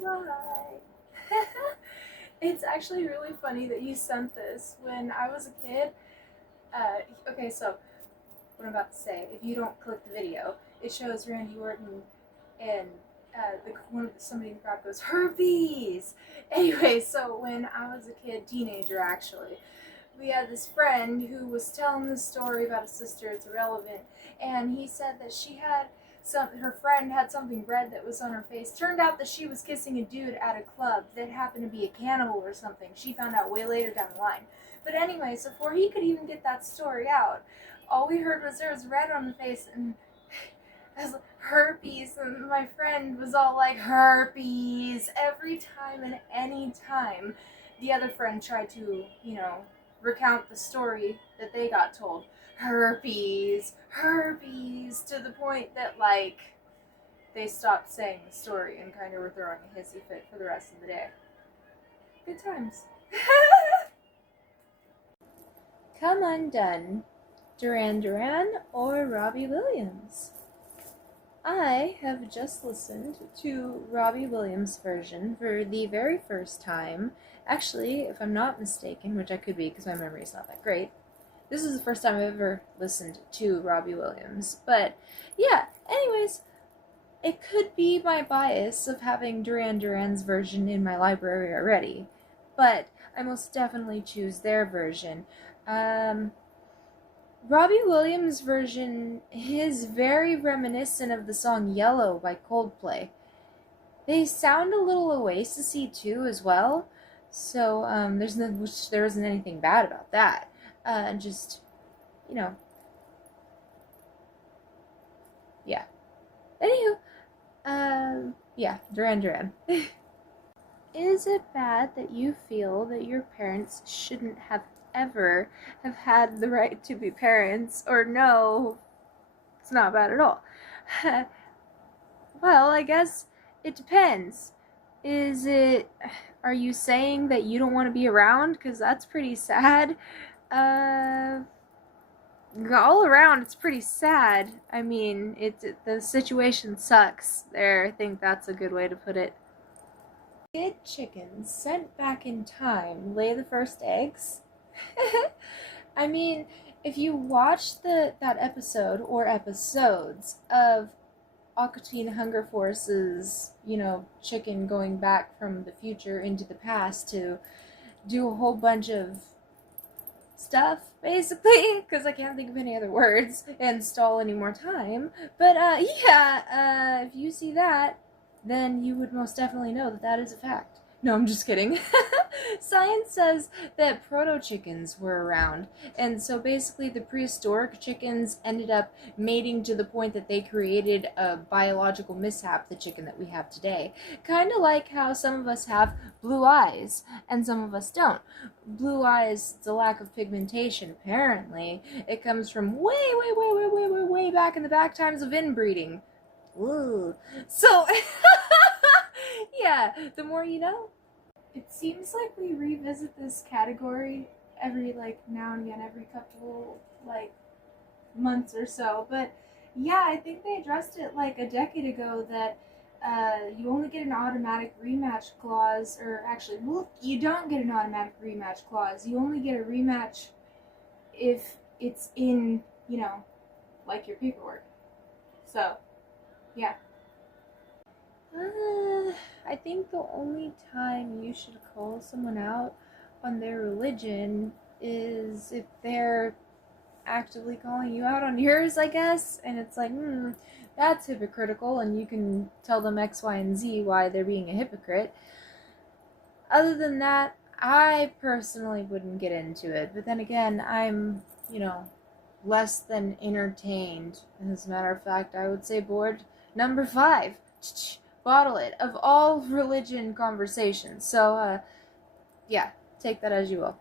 July. It's actually really funny that you sent this. When I was a kid, okay, so what I'm about to say, if you don't click the video, it shows Randy Orton and somebody in the crowd goes, Herpes! Anyway, so when I was a kid, teenager actually, we had this friend who was telling this story about a sister, it's irrelevant, and he said that her friend had something red that was on her face. Turned out that she was kissing a dude at a club that happened to be a cannibal or something. She found out way later down the line. But anyways, before he could even get that story out, all we heard was there was red on the face and as herpes, and my friend was all like, herpes, every time and any time the other friend tried to, recount the story that they got told. Herpes, herpes, to the point that, they stopped saying the story and kind of were throwing a hissy fit for the rest of the day. Good times. Come Undone, Duran or Robbie Williams? I have just listened to Robbie Williams' version for the very first time. Actually, if I'm not mistaken, which I could be because my memory is not that great, this is the first time I've ever listened to Robbie Williams. But yeah, anyways, it could be my bias of having Duran's version in my library already, but I most definitely choose their version. Robbie Williams' version is very reminiscent of the song Yellow by Coldplay. They sound a little Oasis-y too as well, so there isn't anything bad about that. Yeah. Anywho, yeah, Duran. Is it bad that you feel that your parents shouldn't have ever have had the right to be parents? Or no, it's not bad at all. Well, I guess it depends. Are you saying that you don't want to be around? Because that's pretty sad. All around, it's pretty sad. I mean, the situation sucks there. I think that's a good way to put it. Did chickens sent back in time lay the first eggs? I mean, if you watch that episode or episodes of Aquatine Hunger Force's, chicken going back from the future into the past to do a whole bunch of stuff, basically, because I can't think of any other words and stall any more time. But, if you see that, then you would most definitely know that is a fact. No, I'm just kidding. Science says that proto-chickens were around, and so basically the prehistoric chickens ended up mating to the point that they created a biological mishap, the chicken that we have today. Kind of like how some of us have blue eyes, and some of us don't. Blue eyes, it's a lack of pigmentation, apparently. It comes from way back in the back times of inbreeding. Ooh. So, yeah, the more you know. It seems like we revisit this category every, now and again, every couple, months or so. But, yeah, I think they addressed it, a decade ago that you only get an automatic rematch clause, or actually, you don't get an automatic rematch clause. You only get a rematch if it's in, your paperwork. So, yeah. I think the only time you should call someone out on their religion is if they're actively calling you out on yours, I guess. And it's that's hypocritical, and you can tell them X, Y, and Z why they're being a hypocrite. Other than that, I personally wouldn't get into it. But then again, I'm, less than entertained. As a matter of fact, I would say board number 5. Bottle it, of all religion conversations. So, yeah, take that as you will.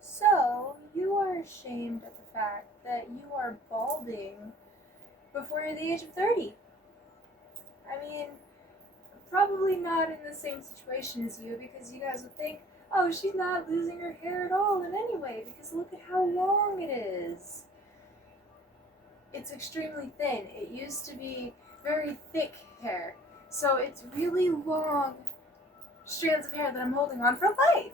So, you are ashamed of the fact that you are balding before you're the age of 30. I mean, probably not in the same situation as you, because you guys would think, oh, she's not losing her hair at all in any way, because look at how long it is. It's extremely thin. It used to be very thick hair. So it's really long strands of hair that I'm holding on for life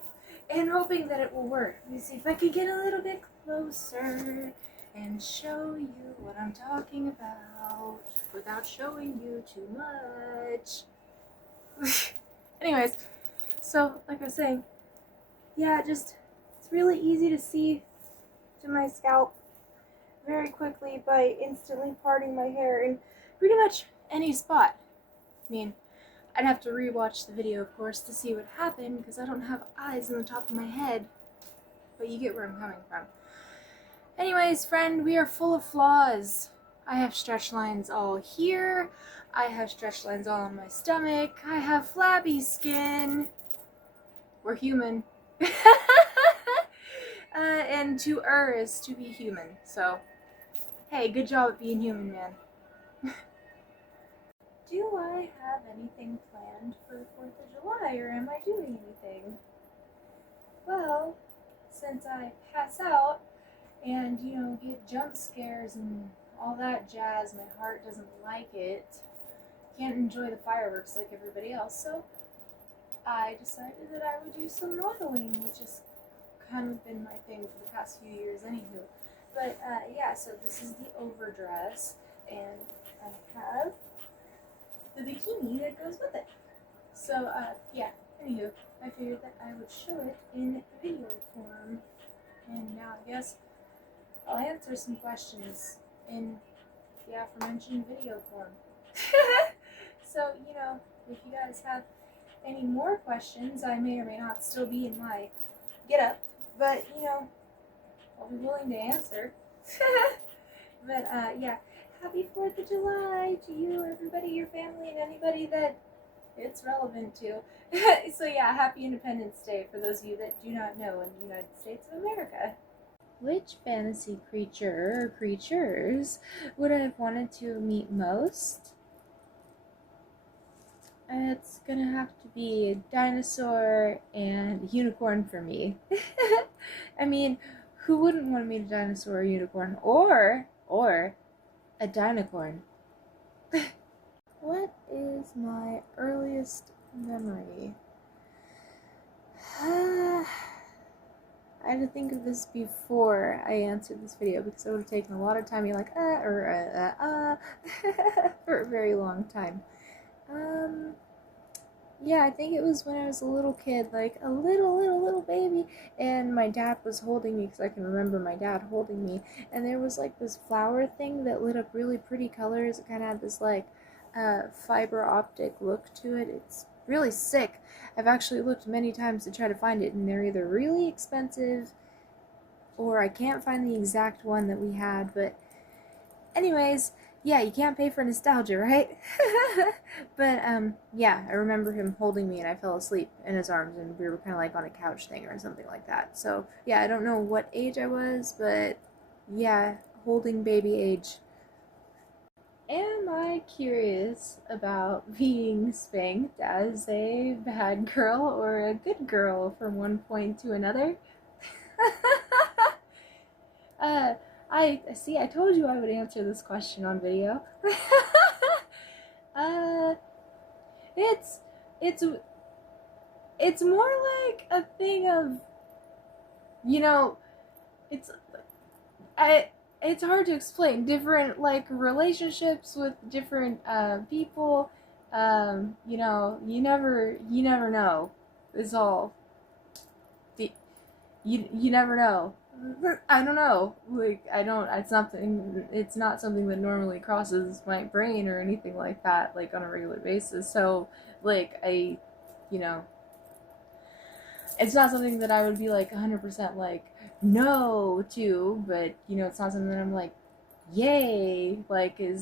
and hoping that it will work. Let me see if I can get a little bit closer and show you what I'm talking about without showing you too much. Anyways, so like I was saying, yeah, it's really easy to see to my scalp very quickly by instantly parting my hair in pretty much any spot. I mean, I'd have to rewatch the video, of course, to see what happened because I don't have eyes on the top of my head, but you get where I'm coming from. Anyways, friend, we are full of flaws. I have stretch lines all here. I have stretch lines all on my stomach. I have flabby skin. We're human. And to err is to be human. So, hey, good job at being human, man. Do I have anything planned for the 4th of July, or am I doing anything? Well, since I pass out and, get jump scares and all that jazz, my heart doesn't like it. Can't enjoy the fireworks like everybody else, so I decided that I would do some modeling, which has kind of been my thing for the past few years anywho. But, yeah, so this is the overdress, and I have the bikini that goes with it. So, yeah, anywho, I figured that I would show it in video form. And now I guess I'll answer some questions in the aforementioned video form. So, if you guys have any more questions, I may or may not still be in my get-up, but, I'll be willing to answer. But, yeah, happy 4th of July to you, everybody, your family, and anybody that it's relevant to. So, yeah, happy Independence Day for those of you that do not know in the United States of America. Which fantasy creature or creatures would I have wanted to meet most? It's gonna have to be a dinosaur and unicorn for me. I mean, who wouldn't want to meet a dinosaur or unicorn? Or a dinocorn. What is my earliest memory? I had to think of this before I answered this video because it would have taken a lot of time. You're like, for a very long time. Yeah, I think it was when I was a little kid, like a little baby, and my dad was holding me because I can remember my dad holding me, and there was like this flower thing that lit up really pretty colors. It kind of had this like fiber optic look to it. It's really sick. I've actually looked many times to try to find it, and they're either really expensive or I can't find the exact one that we had, but anyways, yeah, you can't pay for nostalgia, right? But, yeah, I remember him holding me and I fell asleep in his arms and we were kind of like on a couch thing or something like that. So, yeah, I don't know what age I was, but, yeah, holding baby age. Am I curious about being spanked as a bad girl or a good girl from one point to another? I told you I would answer this question on video. It's it's more like a thing of, it's it's hard to explain. Different like relationships with different people. You never know. Is all. You never know. I don't know. Like it's not something that normally crosses my brain or anything like that, like on a regular basis. So, like, it's not something that I would be like 100% like, no to, but, it's not something that I'm like, yay, like, I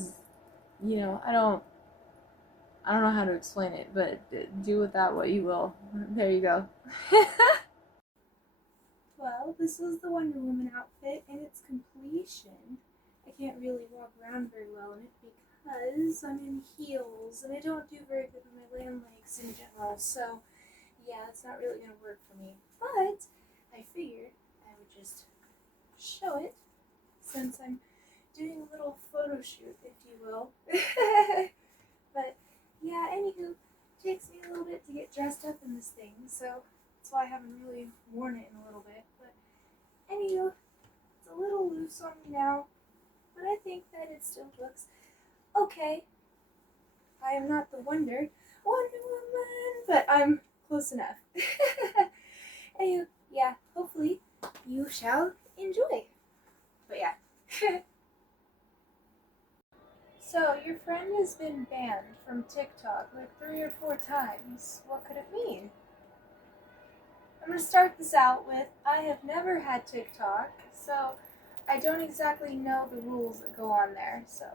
don't know how to explain it, but do with that what you will. There you go. Well, this is the Wonder Woman outfit in its completion. I can't really walk around very well in it because I'm in heels and I don't do very good with my land legs in general, so yeah, it's not really going to work for me. But I figured I would just show it since I'm doing a little photo shoot, if you will. But yeah, anywho, takes me a little bit to get dressed up in this thing, so that's why I haven't really worn it in a little bit. But anywho, it's a little loose on me now, but I think that it still looks okay. I am not the Wonder Woman, but I'm close enough. Anywho, yeah, hopefully you shall enjoy. But yeah. So, your friend has been banned from TikTok like 3 or 4 times. What could it mean? I'm going to start this out with, I have never had TikTok, so I don't exactly know the rules that go on there, so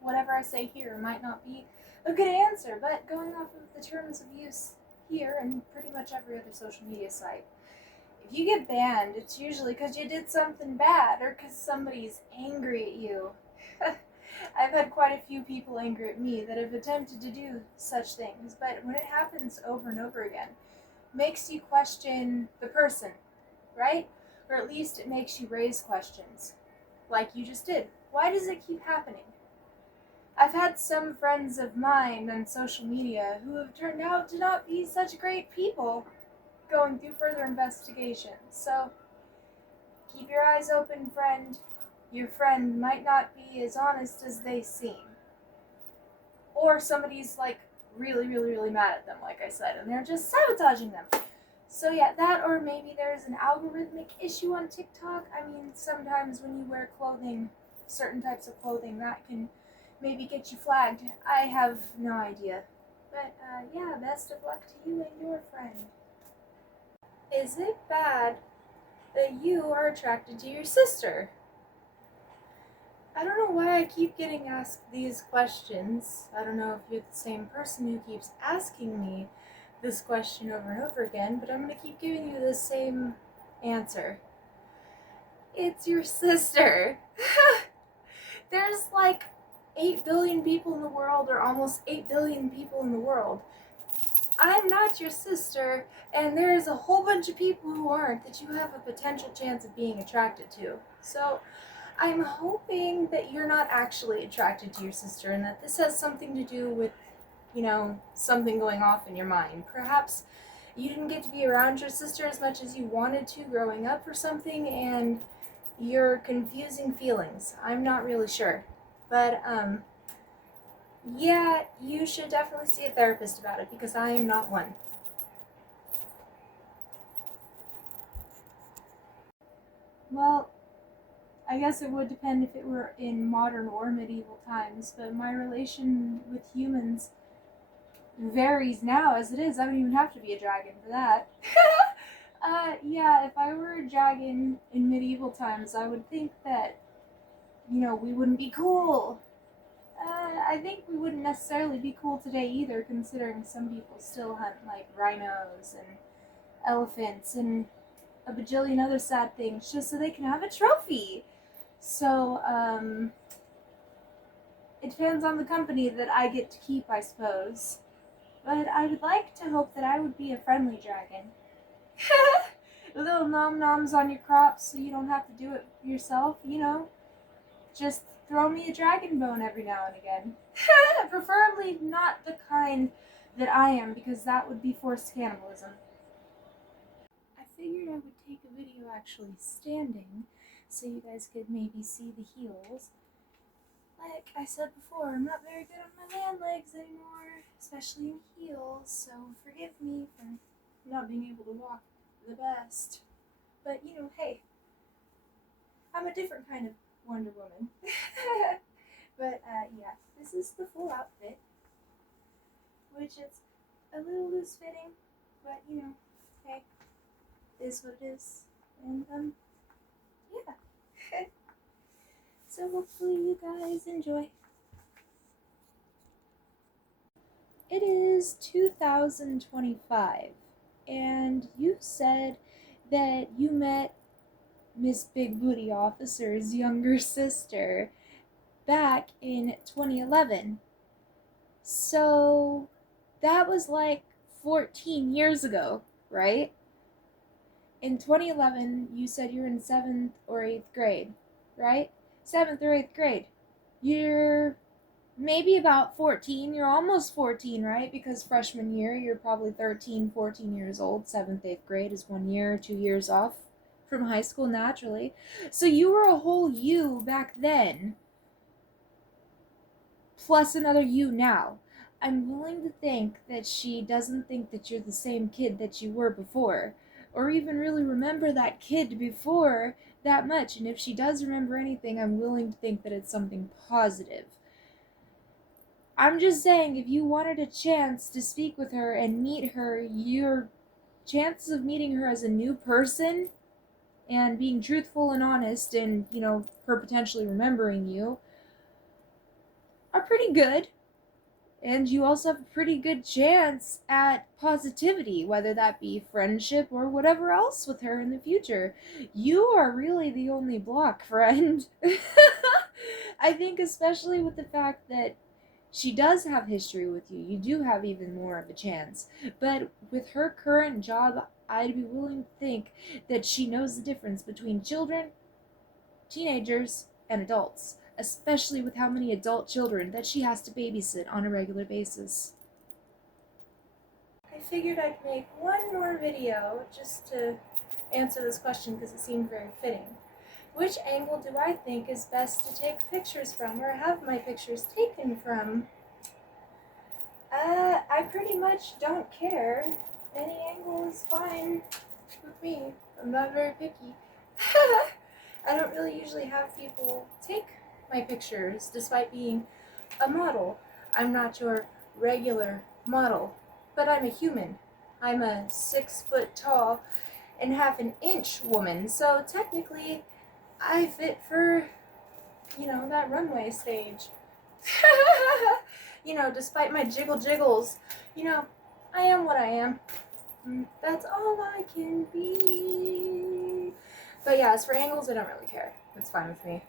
whatever I say here might not be a good answer, but going off of the terms of use here and pretty much every other social media site, if you get banned, it's usually because you did something bad or because somebody's angry at you. I've had quite a few people angry at me that have attempted to do such things, but when it happens over and over again, it makes you question the person, right? Or at least it makes you raise questions, like you just did. Why does it keep happening? I've had some friends of mine on social media who have turned out to not be such great people going through further investigations, so keep your eyes open, friend. Your friend might not be as honest as they seem. Or somebody's like really, really, really mad at them, like I said, and they're just sabotaging them. So yeah, that, or maybe there's an algorithmic issue on TikTok. I mean, sometimes when you wear clothing, certain types of clothing, that can maybe get you flagged. I have no idea. But yeah, best of luck to you and your friend. Is it bad that you are attracted to your sister? I don't know why I keep getting asked these questions. I don't know if you're the same person who keeps asking me this question over and over again, but I'm going to keep giving you the same answer. It's your sister. There's like 8 billion people in the world, or almost 8 billion people in the world. I'm not your sister, and there's a whole bunch of people who aren't that you have a potential chance of being attracted to. So I'm hoping that you're not actually attracted to your sister and that this has something to do with, something going off in your mind. Perhaps you didn't get to be around your sister as much as you wanted to growing up or something, and you're confusing feelings. I'm not really sure. But, yeah, you should definitely see a therapist about it, because I am not one. Well, I guess it would depend if it were in modern or medieval times, but my relation with humans varies now as it is. I don't even have to be a dragon for that. Yeah, if I were a dragon in medieval times, I would think that, we wouldn't be cool. I think we wouldn't necessarily be cool today either, considering some people still hunt, like, rhinos and elephants and a bajillion other sad things just so they can have a trophy. So, it depends on the company that I get to keep, I suppose. But I would like to hope that I would be a friendly dragon. Little nom-noms on your crops so you don't have to do it yourself, Just throw me a dragon bone every now and again. Preferably not the kind that I am, because that would be forced cannibalism. I figured I would take a video actually standing, so you guys could maybe see the heels. Like I said before, I'm not very good on my land legs anymore, especially in heels, so forgive me for not being able to walk the best. But, hey, I'm a different kind of Wonder Woman. But, yeah, this is the full outfit, which is a little loose fitting, but, hey, it is what it is. And, yeah. So hopefully you guys enjoy. It is 2025, and you said that you met Miss Big Booty Officer's younger sister back in 2011. So that was like 14 years ago, right? In 2011, you said you were in 7th or 8th grade, right? 7th or 8th grade. You're maybe about 14. You're almost 14, right? Because freshman year, you're probably 13, 14 years old. 7th, 8th grade is 1 year, 2 years off from high school naturally. So you were a whole you back then, plus another you now. I'm willing to think that she doesn't think that you're the same kid that you were before, or even really remember that kid before that much. And if she does remember anything, I'm willing to think that it's something positive. I'm just saying, if you wanted a chance to speak with her and meet her, your chances of meeting her as a new person and being truthful and honest and, her potentially remembering you are pretty good. And you also have a pretty good chance at positivity, whether that be friendship or whatever else with her in the future. You are really the only block, friend. I think especially with the fact that she does have history with you, you do have even more of a chance. But with her current job, I'd be willing to think that she knows the difference between children, teenagers, and adults, especially with how many adult children that she has to babysit on a regular basis. I figured I'd make one more video just to answer this question because it seemed very fitting. Which angle do I think is best to take pictures from, or have my pictures taken from? I pretty much don't care. Any angle is fine with me. I'm not very picky. I don't really usually have people take my pictures, despite being a model. I'm not your regular model, but I'm a human. I'm a 6 foot tall and half an inch woman, so technically I fit for, that runway stage. Despite my jiggles, I am what I am. That's all I can be. But yeah, as for angles, I don't really care. It's fine with me.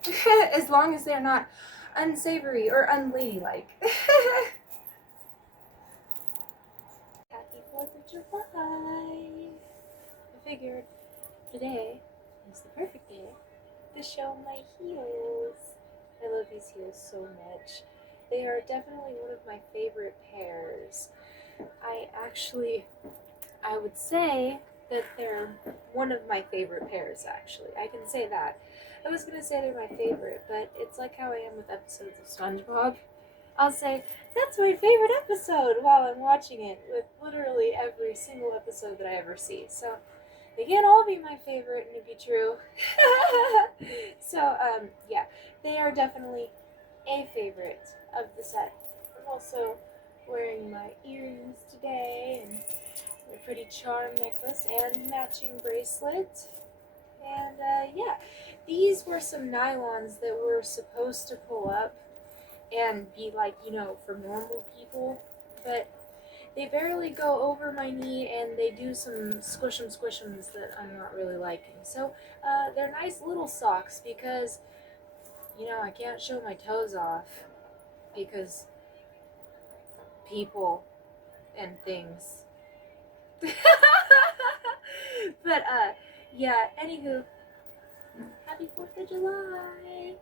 As long as they're not unsavory or unladylike. Happy 4th of July! I figured today is the perfect day to show my heels. I love these heels so much. They are definitely one of my favorite pairs. I would say that they're one of my favorite pairs, actually. I can say that. I was going to say they're my favorite, but it's like how I am with episodes of SpongeBob. I'll say, that's my favorite episode while I'm watching it, with literally every single episode that I ever see. So they can't all be my favorite and it'd be true. So, yeah, they are definitely a favorite of the set. I'm also wearing my earrings today and a pretty charm necklace and matching bracelet. And yeah, these were some nylons that were supposed to pull up and be like, for normal people, but they barely go over my knee and they do some squishums that I'm not really liking. So they're nice little socks because, I can't show my toes off because people and things. But yeah, anywho, happy 4th of July!